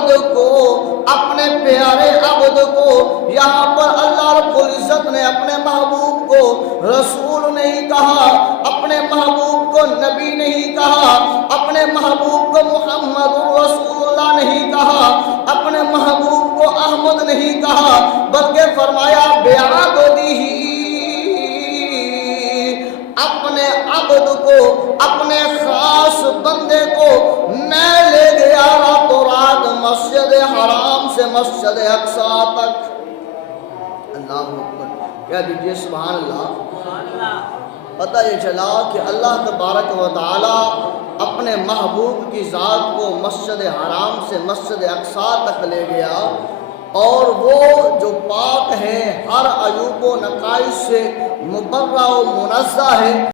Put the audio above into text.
عبد کو، اپنے پیارے عبد کو، یہاں پر اللہ رب العزت نے اپنے محبوب کو رسول نہیں کہا، اپنے محبوب کو نبی نہیں کہا، اپنے محبوب کو محمد رسول اللہ نہیں کہا، اپنے محبوب کو احمد نہیں کہا، بلکہ فرمایا بعبدہ، اپنے عبد کو، اپنے خاص بندے کو میں لے گیا راتوں رات مسجد حرام سے مسجد اقصی تک۔ اللہ اکبر، کہہ دیجئے سبحان اللہ۔ پتہ یہ چلا کہ اللہ تبارک و تعالی اپنے محبوب کی ذات کو مسجد حرام سے مسجد اقصی تک لے گیا، اور وہ جو پاک ہے، ہر عیوب و نقائص سے مبرہ و منزہ ہے۔